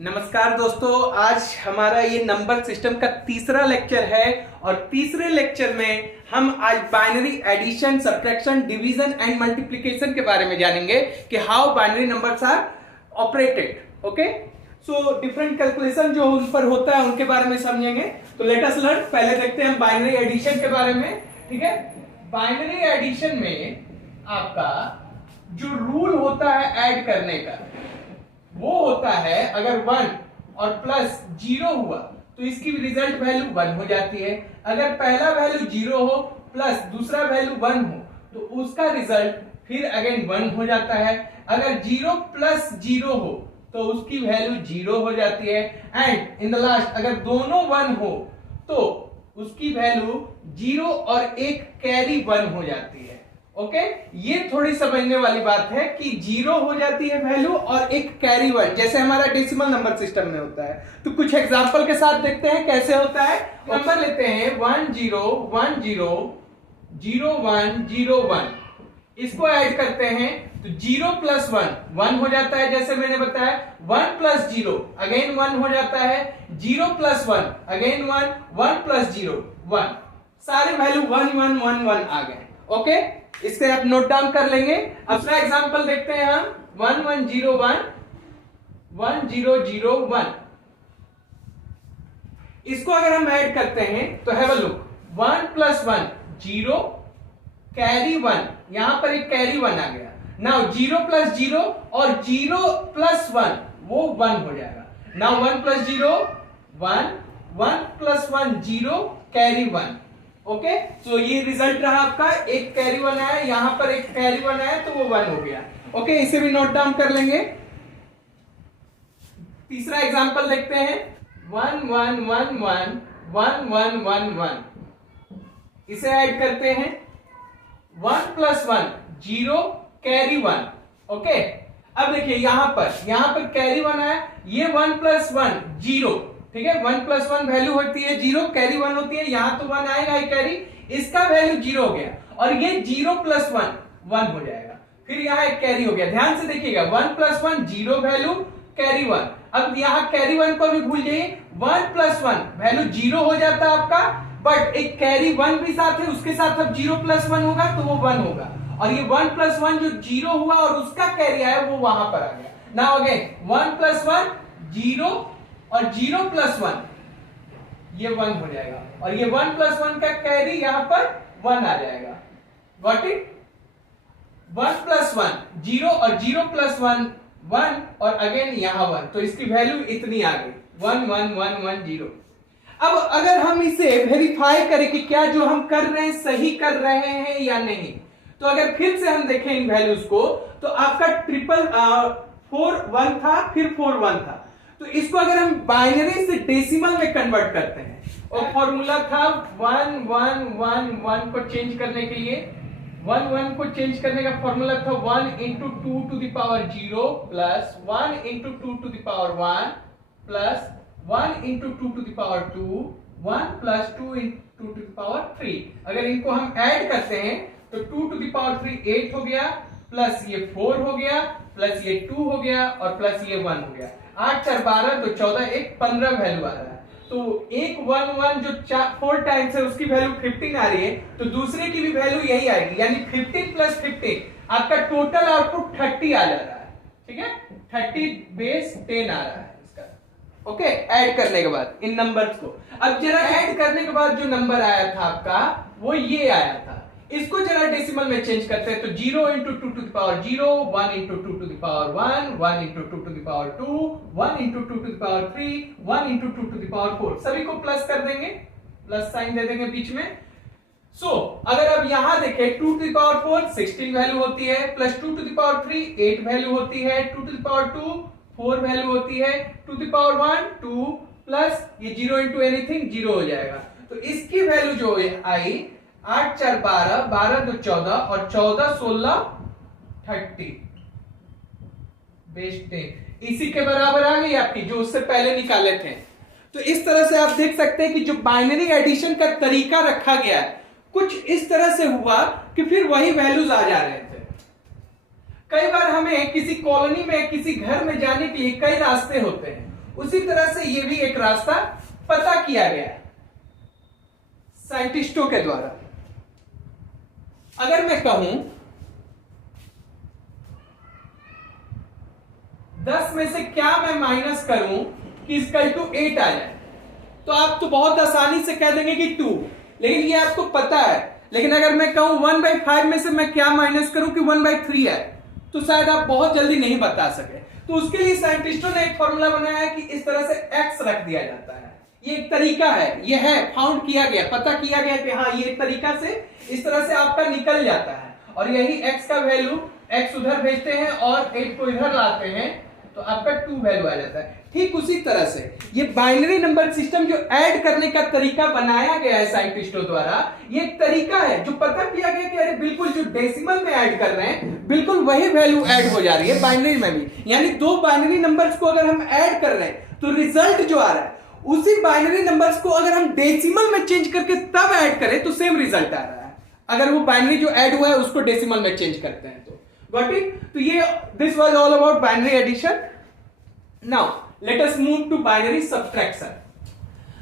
नमस्कार दोस्तों, आज हमारा ये नंबर सिस्टम का तीसरा लेक्चर है और तीसरे लेक्चर में हम आज binary addition, subtraction, division and multiplication के बारे में जानेंगे कि how binary numbers are operated. Okay, so different calculation जो उन पर होता है उनके बारे में समझेंगे। तो लेट अस लर्न। पहले देखते हैं हम बाइनरी एडिशन के बारे में। ठीक है, बाइनरी एडिशन में आपका जो रूल होता है ऐड करने का, वो होता है अगर 1 और प्लस 0 हुआ तो इसकी रिजल्ट वैल्यू 1 हो जाती है। अगर पहला वैल्यू 0 हो प्लस दूसरा वैल्यू 1 हो तो उसका रिजल्ट फिर अगेन 1 हो जाता है। अगर 0 प्लस 0 हो तो उसकी वैल्यू 0 हो जाती है। एंड इन द लास्ट अगर दोनों 1 हो तो उसकी वैल्यू 0 और एक कैरी 1 हो जाती है। ओके, ये थोड़ी समझने वाली बात है कि 0 हो जाती है वैल्यू और एक कैरी 1, जैसे हमारा डेसिमल नंबर सिस्टम में होता है। तो कुछ एग्जांपल के साथ देखते हैं कैसे होता है। नंबर लेते हैं 1 0 1 0 0 1 0 1, इसको ऐड करते हैं तो 0 प्लस 1 1 हो जाता है, जैसे मैंने बताया। 1 प्लस 0 अगेन 1 हो जाता है। 0 प्लस 1 अगेन 1, 1 प्लस 0 1, सारे वैल्यू 1 1 1 1 आ गए। ओके, इससे आप नोट डाउन कर लेंगे। दूसरा एग्जांपल देखते हैं हम 1 1 0 1 1 0 0 1, इसको अगर हम ऐड करते हैं तो have a look. 1 plus 1 0 carry 1, यहां पर एक कैरी 1 आ गया। नाउ 0 प्लस 0 और 0 प्लस 1 वो 1 हो जाएगा। Now 1 plus 0 1 1 plus 1 0 carry 1। Okay, तो ये रिजल्ट रहा आपका, एक कैरी 1 आया, यहां पर एक कैरी 1 आया तो वो 1 हो गया। ओके, इसे भी नोट डाउन कर लेंगे। तीसरा एग्जांपल देखते हैं 1 1 1 1 1 1 1 1, इसे ऐड करते हैं 1 प्लस 1 0 कैरी 1। ओके, अब देखिए यहां पर कैरी 1 आया, ये 1 प्लस 1 0। ठीक है, 1 प्लस 1 वैल्यू होती है 0, कैरी 1 होती है, यहां तो 1 आएगा ही कैरी, इसका वैल्यू 0 हो गया और ये 0 प्लस 1 1 हो जाएगा। फिर यहां एक कैरी हो गया, ध्यान से देखिएगा 1 प्लस 1 0 वैल्यू कैरी 1। अब यहां कैरी 1 को भी भूल जाइए, 1 प्लस 1 वैल्यू 0 हो जाता है आपका, बट एक कैरी 1 भी साथ है, उसके साथ अब 0 प्लस 1 होगा तो वो 1 होगा। और ये 1 प्लस 1 जो 0 हुआ और उसका कैरी आया वो वहां पर आ गया। नाउ अगेन 1 प्लस 1 0 और 0 प्लस 1 ये 1 हो जाएगा और ये 1 प्लस 1 का कैरी यहां पर 1 आ जाएगा। Got it? 1 प्लस 1 0 और 0 प्लस 1 1 और अगेन यहां 1, तो इसकी वैल्यू इतनी आ गई 1 1 1 1 0। अब अगर हम इसे वेरीफाई करें कि क्या जो हम कर रहे हैं सही कर रहे हैं या नहीं, तो अगर फिर से हम देखें इन वैल्यूज को तो आपका 4 1 था, फिर 4 1 था। तो इसको अगर हम बाइनरी से डेसिमल में कन्वर्ट करते हैं और फॉर्मूला था 1 1 1 1 को चेंज करने के लिए, 1 1 को चेंज करने का फॉर्मूला था 1 into 2 to the power 0 plus 1 into 2 to the power 1 plus 1 into 2 to the power 2 1 plus 2 into 2 to the power 3। अगर इनको हम ऐड करते हैं तो 2 टू द पावर 3 8 हो गया, प्लस ये 4 हो गया, प्लस ये 2 हो गया और प्लस ये 1 हो गया। 8 4 12 तो 14, एक 15 वैल्यू आ रहा है। तो एक 1 1 जो 4 टाइम्स है उसकी वैल्यू 15 आ रही है, तो दूसरे की भी वैल्यू यही आएगी, यानी 15 प्लस 15 आपका टोटल आउटपुट 30 आ जा रहा है। ठीक है, 30 बेस 10 आ रहा है इसका। ओके, ऐड करने के बाद इन नंबर्स को, अब जरा ऐड करने के बाद जो नंबर आया था आपका वो ये आया था, इसको जरा डेसिमल में चेंज करते हैं तो 0 into 2 to the power 0 1 into 2 to the power 1 1 into 2 to the power 2 1 into 2 to the power 3 1 into 2 to the power 4, सभी को प्लस कर देंगे, प्लस साइन दे देंगे बीच में। सो अगर अब यहां देखें 2 टू द पावर 4 16 वैल्यू होती है, plus 2 to the power 3 8 value होती है, 2 टू द पावर 2 4 वैल्यू होती है, 2 टू द पावर 1 2 प्लस ये 0 इंटू एनीथिंग 0 हो जाएगा। तो इसकी वैल्यू जो आई 8 4 12 12 2 14 और 14 16 30 बेस 10, इसी के बराबर आ गई आपकी जो उससे पहले निकाले थे। तो इस तरह से आप देख सकते हैं कि जो बाइनरी एडिशन का तरीका रखा गया है कुछ इस तरह से हुआ कि फिर वही वैल्यूज आ जा रहे थे। कई बार हमें किसी कॉलोनी में किसी घर में जाने के लिए कई रास्ते होते हैं, उसी तरह से ये भी एक रास्ता पता किया गया है साइंटिस्टों के द्वारा। अगर मैं कहूं 10 में से क्या मैं माइनस करूं कि इक्वल टू 8 आ जाए, तो आप तो बहुत आसानी से कह देंगे कि 2, लेकिन ये आपको पता है। लेकिन अगर मैं कहूं 1/5 में से मैं क्या माइनस करूं कि 1/3 आए, तो शायद आप बहुत जल्दी नहीं बता सके। तो उसके लिए साइंटिस्टों ने एक फॉर्मूला बनाया है कि इस तरह से x रख दिया जाता है। ये एक तरीका है, ये है फाउंड किया गया, पता किया गया कि हाँ ये एक तरीका से इस तरह से आपका निकल जाता है। और यही x का वैल्यू x उधर भेजते हैं और 8 को इधर लाते हैं तो आपका 2 वैल्यू आ जाता है। ठीक उसी तरह से ये बाइनरी नंबर सिस्टम जो ऐड करने का तरीका बनाया गया है साइंटिस्टों द्वारा, ये एक तरीका है जो पता किया गया कि अरे बिल्कुल जो डेसिमल में ऐड कर रहे हैं बिल्कुल वही वैल्यू ऐड हो जा रही है बाइनरी में भी। यानी दो बाइनरी नंबर्स को अगर हम ऐड कर रहे हैं तो रिजल्ट जो आ रहा है उसी बाइनरी नंबर्स को अगर हम डेसिमल में चेंज करके तब ऐड करें तो सेम रिजल्ट आ रहा है, अगर वो बाइनरी जो ऐड हुआ है उसको डेसिमल में चेंज करते हैं तो। Got it? तो ये this was all about binary addition. Now let us move to binary subtraction.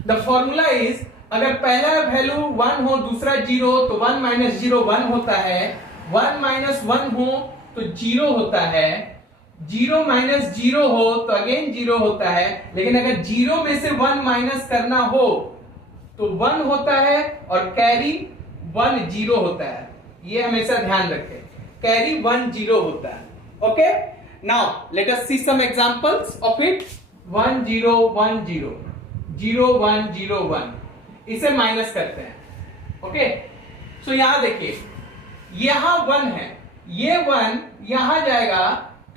The formula is अगर पहला वैल्यू 1 हो दूसरा 0 तो 1 minus 0 1 होता है, 1 minus 1 हो तो 0 होता है, 0 minus 0 हो तो अगेन 0 होता है। लेकिन अगर 0 में से 1 माइनस करना हो तो 1 होता है और कैरी 1 0 होता है। ये हमेशा ध्यान रखें, कैरी 1 0 होता है। Okay, now let us see some examples of it. 1 0 1 0 0 1 0 1 इसे माइनस करते हैं। ओके, सो यहां देखिए यहां 1 है, ये 1 यहां जाएगा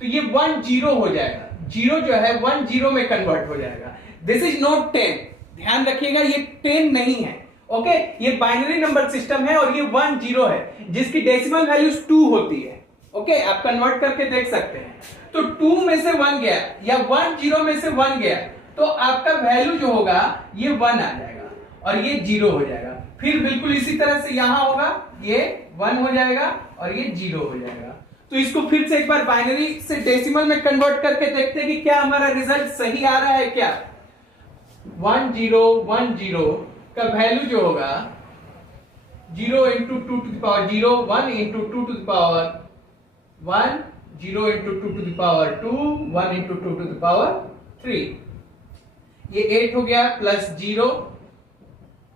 तो ये 1 0 हो जाएगा, 0 जो है 1 0 में कन्वर्ट हो जाएगा। दिस इज नॉट 10, ध्यान रखिएगा ये 10 नहीं है। ओके, ये बाइनरी नंबर सिस्टम है और ये 1 0 है जिसकी डेसिमल वैल्यूज 2 होती है। ओके, आप कन्वर्ट करके देख सकते हैं। तो 2 में से 1 गया या 1 0 में से 1 गया तो आपका वैल्यू जो होगा ये 1 आ जाएगा और ये 0 हो जाएगा। फिर बिल्कुल इसी तरह से यहां होगा, ये 1 हो जाएगा और ये 0 हो जाएगा। तो इसको फिर से एक बार बाइनरी से डेसिमल में कन्वर्ट करके देखते हैं कि क्या हमारा रिजल्ट सही आ रहा है क्या। 1 0 1 0 का वैल्यू जो होगा 0 into 2 to the power 0, 1 into 2 to the power 1, 0 into 2 to the power 2, 1 into 2 to the power 3। ये 8 हो गया प्लस 0,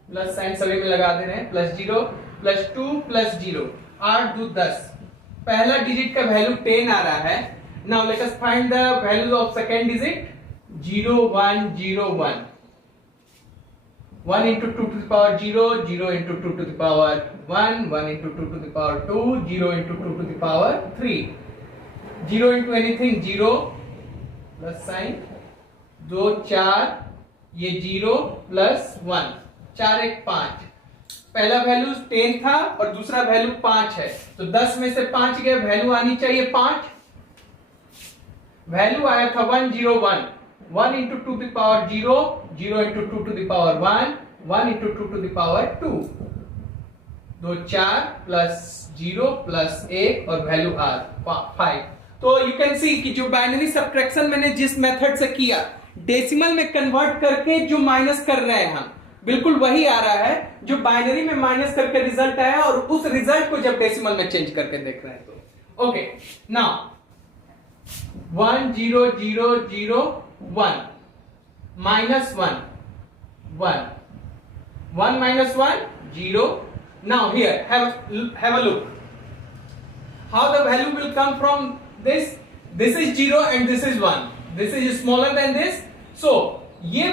प्लस साइन सभी में लगा दे रहे हैं, प्लस 0 प्लस 2 प्लस 0, 8 2 10। पहला डिजिट का वैल्यू 10 आ रहा है। Now let us find the values of second digit. 0 1 0 1, 1 into 2 to the power 0, 0 into 2 to the power 1, 1 into 2 to the power 2, 0 into 2 to the power 3। 0 into anything 0 plus sign 2 4, ये 0 plus 1, 4 1 5। पहला value 10 था और दूसरा value 5 है तो 10 में से 5 गया, वैल्यू आनी चाहिए 5। वैल्यू आया था 1 0 1, 1 into 2 to the power 0, 0 into 2 to the power 1, 1 into 2 to the power 2, 2 4 plus 0 plus 1 और वैल्यू आर 5। तो यू कैन सी कि जो बाइनरी सब्ट्रैक्शन मैंने जिस मेथड से किया, डेसिमल में कन्वर्ट करके जो माइनस कर रहे हैं हम, बिल्कुल वही आ रहा है जो बाइनरी में माइनस करके रिजल्ट आया और उस रिजल्ट को जब डेसिमल में चेंज करके देख रहे हैं तो। Okay, now 1 0 0 0 1 minus 1 1, 1 minus 1 0। Now here have a look how the value will come from this। This is 0 and this is 1, this is smaller than this, so ये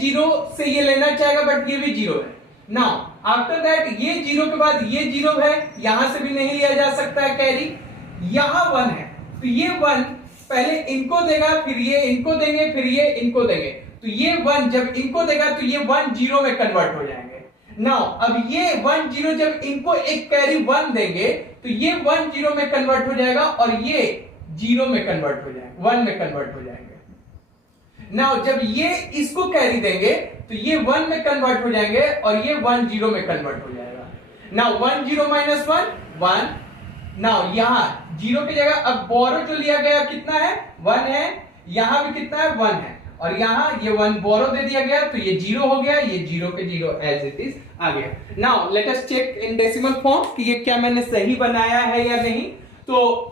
0 से ये लेना चाहेगा बट ये भी 0 है। Now after that ये 0 के बाद ये 0 है, यहां से भी नहीं लिया जा सकता है कैरी, यहां 1 है तो ये 1 पहले इनको देगा, फिर ये इनको देंगे, फिर ये इनको देंगे, तो ये 1 जब इनको देगा तो ये 1 0 में कन्वर्ट हो जाएंगे। नाउ अब ये 1 0 जब इनको एक कैरी 1 देंगे तो ये 1 0 में कन्वर्ट हो जाएगा और ये 0 में कन्वर्ट हो जाएगा, 1 में कन्वर्ट हो जाएंगे। नाउ जब ये इसको कैरी देंगे तो ये 1 में कन्वर्ट हो जाएंगे और ये 1 0 में कन्वर्ट हो जाएगा। Now 1 0 minus 1 1। नाउ यहां 0 की जगह अब बोरो जो लिया गया कितना है 1 है, यहां भी कितना है 1 है, और यहाँ ये 1 बोरो दे दिया गया तो ये 0 हो गया, ये 0 के 0 एज इट इज आ गया। Now let us check in decimal form कि ये क्या मैंने सही बनाया है या नहीं। तो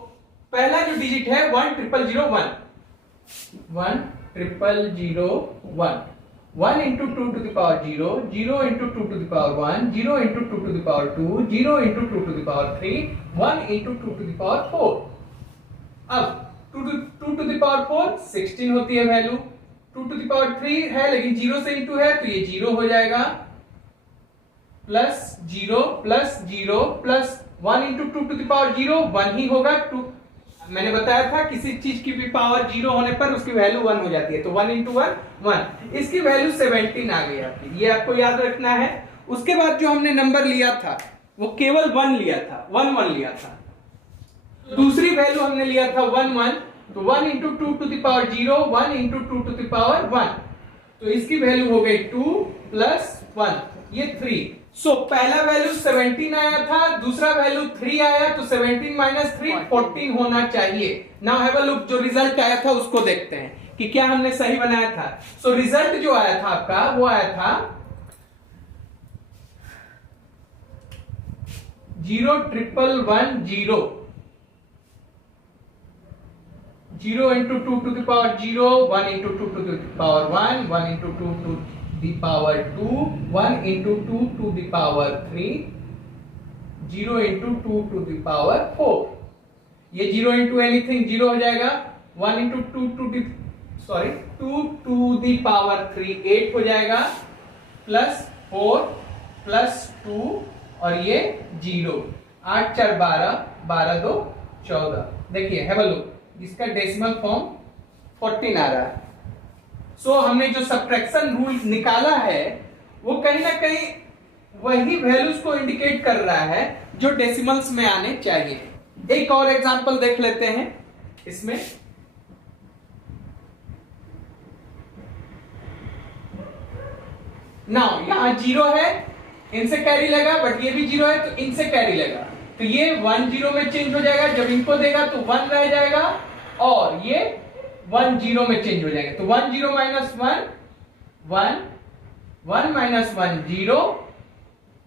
पहला जो डिजिट है 10001, 10001, 1 into 2 to the power 0, 0 into 2 to the power 1, 0 into 2 to the power 2, 0 into 2 to the power 3, 1 into 2 to the power 4। अब 2 to the power 4 16 होती है वैल्यू, 2 to the power 3 है लेकिन 0 से इंटू है तो ये 0 हो जाएगा, plus 0 plus 0 plus 1 into 2 to the power 0 1 ही होगा। 2 मैंने बताया था किसी चीज की भी पावर 0 होने पर उसकी वैल्यू 1 हो जाती है, तो 1 into 1 1, इसकी वैल्यू 17 आ गई आपकी, ये आपको याद रखना है। उसके बाद जो हमने नंबर लिया था वो केवल 1 लिया था, 1 1 लिया था। दूसरी वैल्यू हमने लिया था 1 1, तो 1 into 2 to the power 0, 1 into 2 to the power 1, तो इसकी वैल्यू हो गई 2 प्लस 1, ये 3। सो पहला वैल्यू 17 आया था, दूसरा वैल्यू 3 आया, तो 17 माइनस 3 14 होना चाहिए। नाउ हैव अ लुक, जो रिजल्ट आया था उसको देखते हैं कि क्या हमने सही बनाया था। सो रिजल्ट जो आया था आपका वो आया था 01110, 0 into 2 to the power 0, 1 into 2 to the power 1, 1 into 2 to the power 2, 1 into 2 to the power 3, 0 into 2 to the power 4। ये 0 into anything 0 हो जाएगा, 1 into 2 to the power 3 8 हो जाएगा, प्लस 4 प्लस 2 और ये 0, 8 4 12, 12 2 14। देखिए हैव अ लुक, इसका decimal form 14 आ रहा है। सो हमने जो सब्ट्रैक्शन रूल निकाला है वो कहीं ना कहीं वही वैल्यूज को इंडिकेट कर रहा है जो डेसिमल्स में आने चाहिए। एक और एग्जांपल देख लेते हैं इसमें। नाउ यहां 0 है, इनसे कैरी लगा, बट ये भी 0 है तो इनसे कैरी लगा, तो ये 1 0 में चेंज हो जाएगा, जब इनको देगा तो 1 रह जाएगा और ये 1 0 में चेंज हो जाएगा, तो 1 0 माइनस 1 1, 1 माइनस 1 0,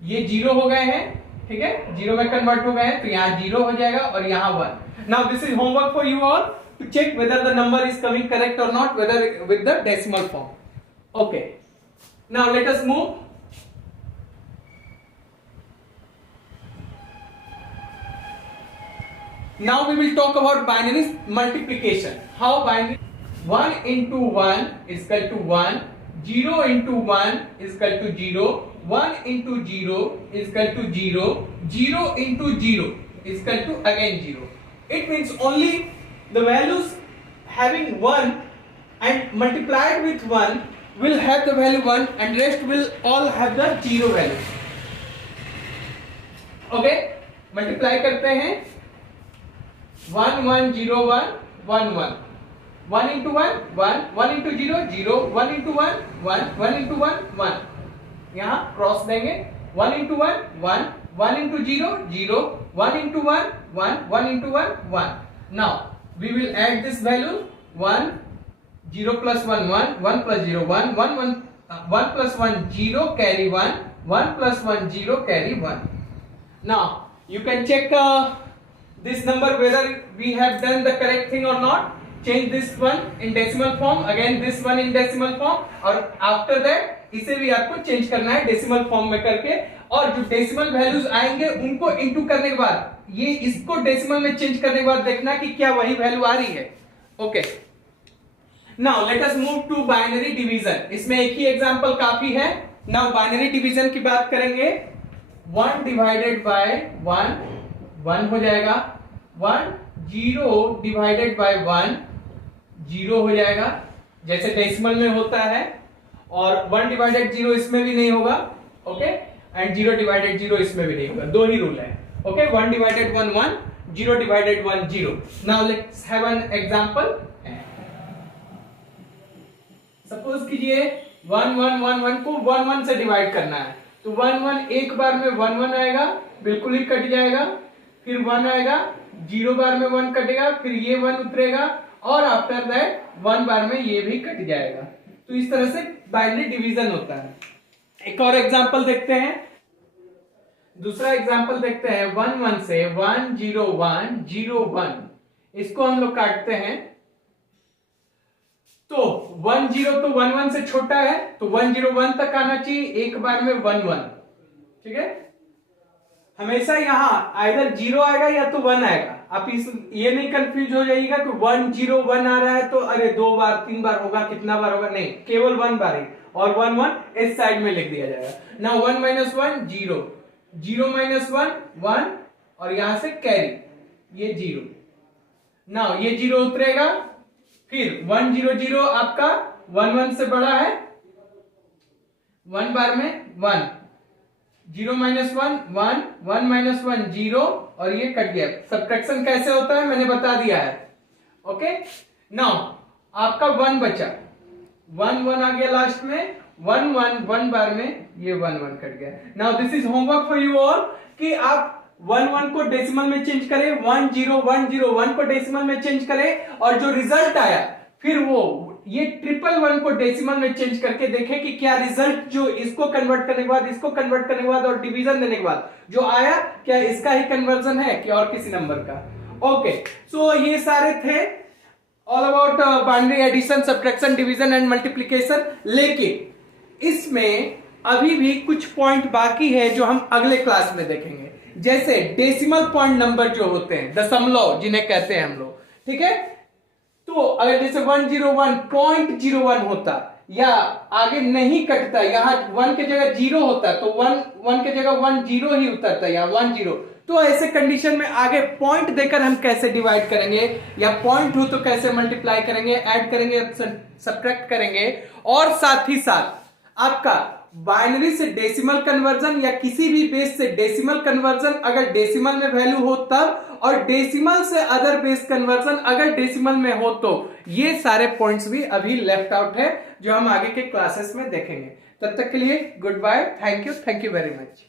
ये 0 हो गए हैं, ठीक है, 0 में कन्वर्ट हो गए हैं, तो यहां 0 हो जाएगा और यहां 1। Now this is homework for you all to check whether the number is coming correct और not, whether with the decimal form. Okay, now let us move. Now we will talk about binary multiplication. How binary 1 into 1 is equal to 1, 0 into 1 is equal to 0, 1 into 0 is equal to 0, 0 into 0 is equal to again 0. It means only the values having 1 and multiplied with 1 will have the value 1 and rest will all have the 0 value. Okay, multiply करते हैं 1 1 0 1 1 1, 1 into 1 1, 1 into 0 0, 1 into 1 1, 1 into 1 1, यहाँ cross देंगे 1 into 1 1, 1 into 0 0, 1 into 1 1, 1 into 1 1. Now we will add this value 1 0 plus 1 1, 1 plus 0 1, 1 1, 1 plus 1 0 carry 1, 1 plus 1 0 carry 1. Now you can check this number whether we have done the correct thing or not. Change this one in decimal form, again this one in decimal form, और after that इसे भी आपको change करना है decimal form में करके, और जो डेसिमल वैल्यूज आएंगे उनको इनटू करने के बाद ये इसको डेसिमल में चेंज करने के बाद देखना कि क्या वही वैल्यू आ रही है। Okay, now let us move to binary division. इसमें एक ही एग्जांपल काफी है। नाउ बाइनरी डिवीजन की बात करेंगे। 1 डिवाइडेड बाय 1 1 हो जाएगा, 1 0 डिवाइडेड बाय 1 0 हो जाएगा जैसे डेसिमल में होता है, और 1 डिवाइडेड 0 इसमें भी नहीं होगा। ओके, एंड 0 डिवाइडेड 0 इसमें भी नहीं होगा, दो ही रूल है। Okay, 1 divided 1 1, 0 divided 1 0। Now let's have an example. Suppose कीजिए 1 1 1 1 को 1 1 से डिवाइड करना है, तो 1 1 एक बार में 1 1 आएगा, बिल्कुल ही कट जाएगा, फिर 1 आएगा, 0 बार में 1 कटेगा, फिर ये 1 उतरेगा और आफ्टर दैट 1 बार में ये भी कट जाएगा। तो इस तरह से बाइनरी डिवीजन होता है। एक और एग्जांपल देखते हैं, दूसरा एग्जांपल देखते हैं 1 1 से 1 0 1 0 1, इसको हम लोग काटते हैं। तो 1 0 तो 1 1 से छोटा है, तो 1 0 1 तक आना चाहिए, एक बार में 1 1, ठीक है। हमेशा यहां आइदर 0 आएगा या तो 1 आएगा। आप ये नहीं कंफ्यूज हो जाइएगा कि 1 0 1 आ रहा है तो अरे 2 बार 3 बार होगा, कितना बार होगा, नहीं, केवल 1 बार ही, और 1 1 इस साइड में लिख दिया जाएगा ना। 1 - 1 0, 0 - 1 1, और यहां से कैरी ये 0 ना, ये 0 उतरेगा, फिर 1 0 0 आपका 1 1 से बड़ा है, 1 बार में 1, 0 - 1 1, 1 - 1 0, और ये कट गया। सब्ट्रैक्शन कैसे होता है मैंने बता दिया है। ओके, नाउ आपका 1 बचा, 1 1 आ गया लास्ट में, 1 1 1 बार में ये 1 1 कट गया। Now this is homework for you all कि आप 1 1 को डेसिमल में चेंज करें, 1 0 1 0 1 को डेसिमल में चेंज करें, और जो रिजल्ट आया फिर वो ये 1 को डेसिमल में चेंज करके देखें कि क्या रिजल्ट जो इसको कन्वर्ट करने के बाद, इसको कन्वर्ट करने के बाद और डिवीजन देने के बाद जो आया, क्या इसका ही कन्वर्जन है कि और किसी नंबर का। ओके, सो ये सारे थे all about binary addition, subtraction, division and multiplication. लेकिन इसमें अभी भी कुछ पॉइंट बाकी है जो हम अगले क्लास में देखेंगे, जैसे डेसिमल पॉइंट नंबर जो होते हैं, दशमलव जिन्हें कहते हैं हम लोग, ठीक है। तो अगर जैसे 101.01 होता या आगे नहीं कटता, यहां 1 के जगह 0 होता तो 1 के जगह 1 0 ही उतरता, या 1 0, तो ऐसे कंडीशन में आगे पॉइंट देकर हम कैसे डिवाइड करेंगे, या पॉइंट हो तो कैसे मल्टीप्लाई करेंगे, ऐड करेंगे, सब्ट्रैक्ट करेंगे, और साथ ही साथ आपका बाइनरी से डेसिमल कन्वर्जन या किसी भी बेस से डेसिमल कन्वर्जन अगर डेसिमल में वैल्यू हो तब, और डेसिमल से अदर बेस कन्वर्जन अगर डेसिमल में हो तो, ये सारे पॉइंट्स भी अभी लेफ्ट आउट है जो हम आगे के क्लासेस में देखेंगे। तब तक के लिए goodbye, thank you very much.